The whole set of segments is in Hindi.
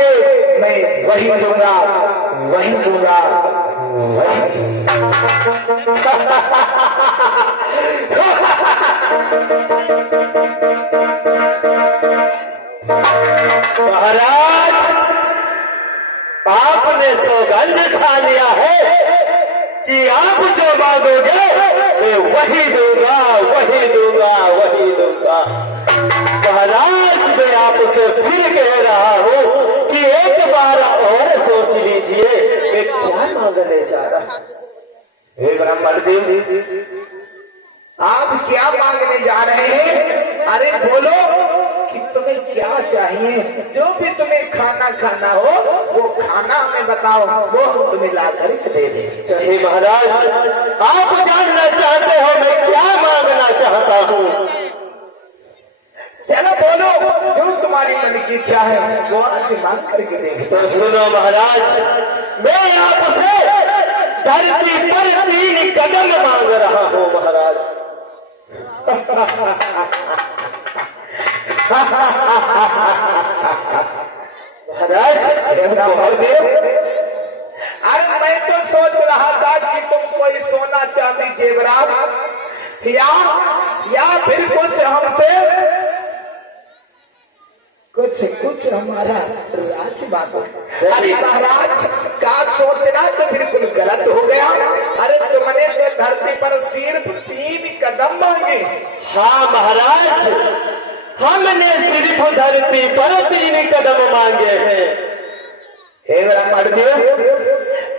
मांगोगे मैं वही दूंगा, वही दूंगा, वही। महाराज आपने सौगंध खा लिया है कि आप जो मांगोगे मैं वही दूंगा, वही दूंगा, वही दूंगा। महाराज मैं आपसे फिर कह रहा हूँ कि एक बार और सोच लीजिए मैं क्या मांगने जा रहा हूँ। हे ब्राह्मण देव, आप क्या मांगने जा रहे हैं? अरे बोलो कि तुम्हें क्या चाहिए, जो भी तुम्हें खाना हो वो खाना हमें बताओ, वो हम तुम्हें ला कर दे दें। हे महाराज आप जानना चाहते हो मैं क्या मांगना चाहता हूँ? चलो बोलो, जो तुम्हारी मन की इच्छा है वो आज मांग करके देंगे। तो सुनो महाराज, मैं आपसे धरती पर 3 कदम मांग रहा हूँ महाराज। महाराज अरे मैं तो सोच रहा था कि तुम कोई सोना चांदी जेवरात या फिर कुछ हमसे कुछ हमारा राज मांगो। अरे महाराज का सोचना तो बिल्कुल गलत हो गया। अरे तुमने तो धरती पर सिर्फ 3 कदम मांगे। हाँ महाराज, हमने सिर्फ धरती पर 3 कदम मांगे हैं। हे ब्राह्मण जी,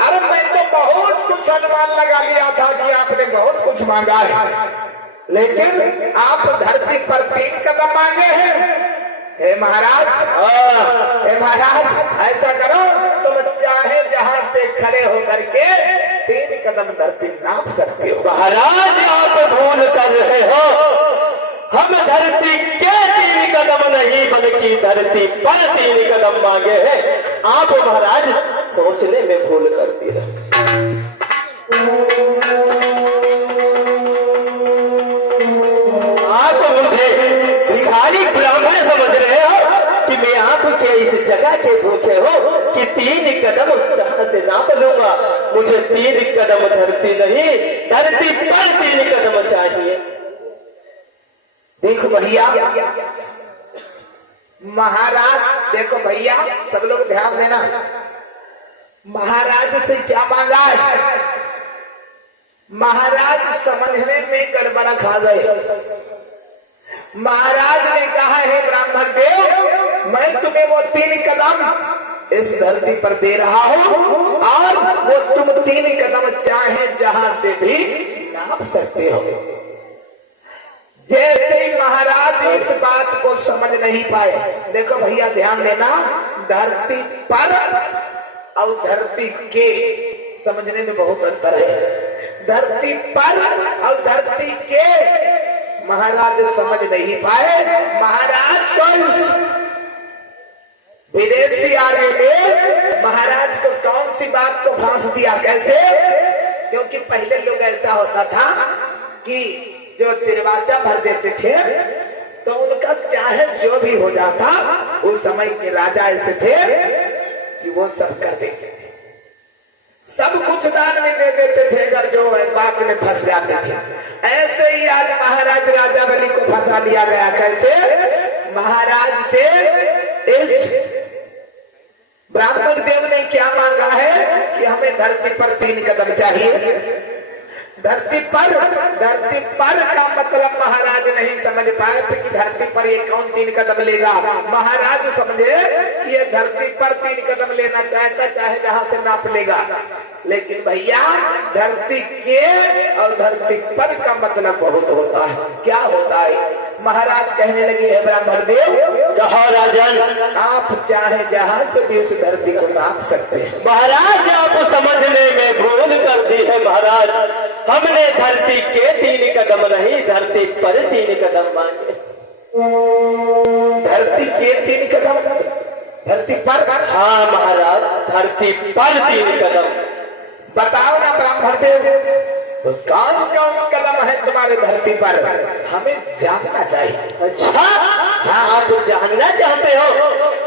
अरे मैं तो बहुत कुछ अनुमान लगा लिया था कि आपने बहुत कुछ मांगा है, लेकिन आप धरती पर 3 कदम मांगे हैं। हे महाराज, हे महाराज ऐसा करो, तुम चाहे जहां से खड़े होकर के 3 कदम धरती नाप सकते हो। महाराज आप भूल कर रहे हो, हम धरती के 3 कदम नहीं बल्कि धरती पर 3 कदम मांगे हैं। आप महाराज सोचने में भूल कर दिए। आप मुझे भिखारी ब्राह्मण समझ रहे हो कि मैं आपके इस जगह के भूखे हो कि 3 कदम जहां से नाप लूंगा। मुझे 3 कदम धरती नहीं, धरती पर 3 कदम चाहिए। देखो भैया, महाराज देखो भैया, सब लोग ध्यान देना, महाराज से क्या मांगा है? महाराज समझने में गड़बड़ा खा गए। महाराज ने कहा है ब्राह्मण देव, मैं तुम्हें वो 3 कदम इस धरती पर दे रहा हूँ और वो तुम 3 कदम चाहे जहां से भी नाप सकते हो। जैसे ही महाराज इस बात को समझ नहीं पाए, देखो भैया ध्यान देना, धरती पर और धरती के समझने में बहुत अंतर है। धरती पर और धरती के महाराज समझ नहीं पाए। महाराज को विदेशी आने में महाराज को कौन सी बात को फांस दिया? कैसे? क्योंकि पहले लोग ऐसा होता था कि जो दरवाजा भर देते थे तो उनका चाहे जो भी हो जाता, उस समय के राजा ऐसे थे कि वो सब कर देते थे, सब कुछ दान में दे देते थे अगर जो बात में फंस जाते थे। ऐसे ही आज महाराज राजा बलि को फंसा लिया गया। कैसे? महाराज से इस ब्राह्मण देव ने क्या मांगा है कि हमें धरती पर 3 कदम चाहिए। धरती पर का मतलब महाराज नहीं समझ पाए थे कि धरती पर ये कौन 3 कदम लेगा। महाराज समझे कि ये धरती पर 3 कदम लेना चाहता, चाहे जहां से नाप लेगा। लेकिन भैया धरती के और धरती पर का मतलब बहुत होता है। क्या होता है? महाराज कहने लगे, है ब्राह्मण देव, कहो राजन, आप चाहे जहां से भी उस धरती को नाप सकते हैं। महाराज आप समझने में भूल कर दी है। महाराज हमने धरती के 3 कदम नहीं, धरती पर 3 कदम मांगे। धरती के 3 कदम? धरती पर? हाँ महाराज, धरती पर 3 कदम। बताओ ना ब्राह्मण देव, तो कौन कौन कदम है तुम्हारे धरती पर, हमें जानना चाहिए। अच्छा हाँ, आप जानना चाहते हो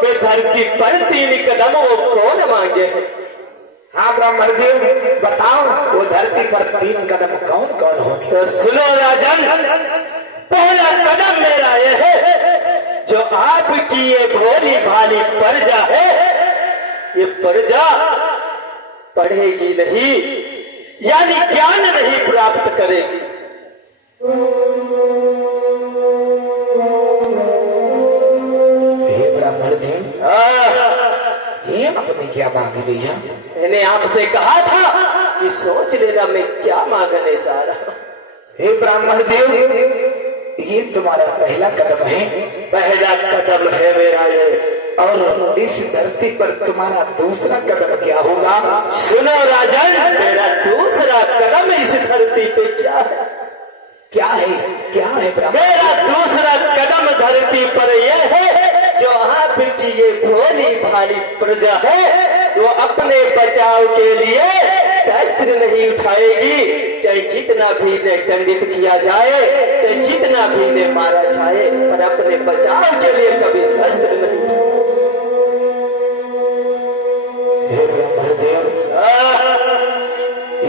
कि धरती पर 3 कदम वो कौन मांगे? हाँ ब्राह्मण देव बताओ, वो धरती पर 3 कदम कौन कौन होंगे? तो सुनो राजन, पहला कदम मेरा यह है, जो आपकी ये भोली भाली प्रजा है, ये प्रजा पढ़ेगी नहीं, यानी ज्ञान नहीं प्राप्त करेगी। हे ब्राह्मण देव, ये आपने क्या मांग लिया? मैंने आपसे कहा था कि सोच लेना मैं क्या मांगने जा रहा हूँ। हे ब्राह्मण देव, ये तुम्हारा पहला कदम है। पहला कदम है मेरा ये, और इस धरती पर तुम्हारा दूसरा कदम क्या होगा? सुनो राजन, मेरा दूसरा कदम इस धरती पे क्या है? क्या है? क्या है ब्राह्मण? मेरा दूसरा कदम धरती पर यह है, जो आपकी ये भोली भाली प्रजा है, वो अपने बचाव के लिए शस्त्र नहीं उठाएगी, चाहे जितना भी ने दंडित किया जाए, चाहे जितना भी ने मारा जाए, पर अपने बचाव के लिए कभी शस्त्र नहीं।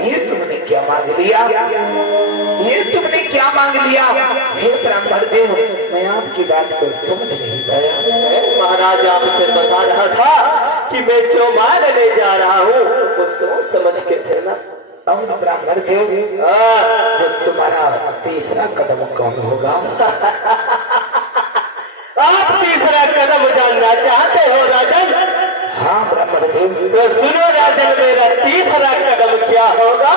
ये तुमने क्या मांग लिया? ये तुमने क्या मांग लिया? हे ब्राह्मण देव, मैं आपकी बात को समझ नहीं पाया। महाराज आपसे बता रहा था कि मैं जो मांगने जा रहा हूँ वो सोच समझ के देना। और ब्राह्मण देव, जो तुम्हारा तीसरा कदम कौन होगा? आप तीसरा कदम जानना चाहते हो राजन? हाँ ब्राह्मण देव। तो सुनो राजन, मेरा तीसरा कदम क्या होगा?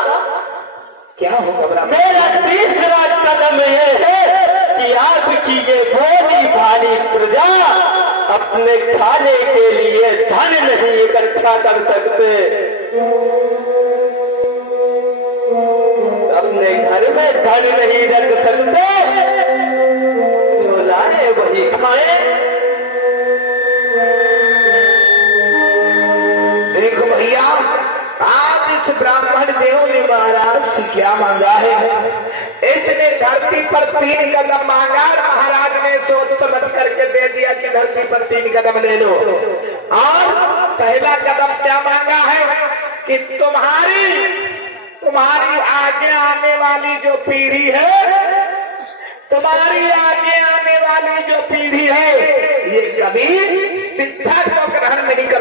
क्या होगा ब्राह्मण? मेरा तीसरा कदम यह है कि आपकी ये भोली भाली प्रजा अपने खाने के लिए धन नहीं इकट्ठा कर सकते, अपने घर में धन नहीं रख सकते, जो लाए वही खाए। देखो भैया, आज इस ब्राह्मण देव ने महाराज से क्या मांगा है? इसने धरती पर 3 कदम मांगा, महाराज ने सोच समझ करके दे दिया कि धरती पर 3 कदम ले लो। और पहला कदम क्या मांगा है कि तुम्हारी आगे आने वाली जो पीढ़ी है, तुम्हारी आगे आने वाली जो पीढ़ी है, ये कभी शिक्षा को ग्रहण नहीं कर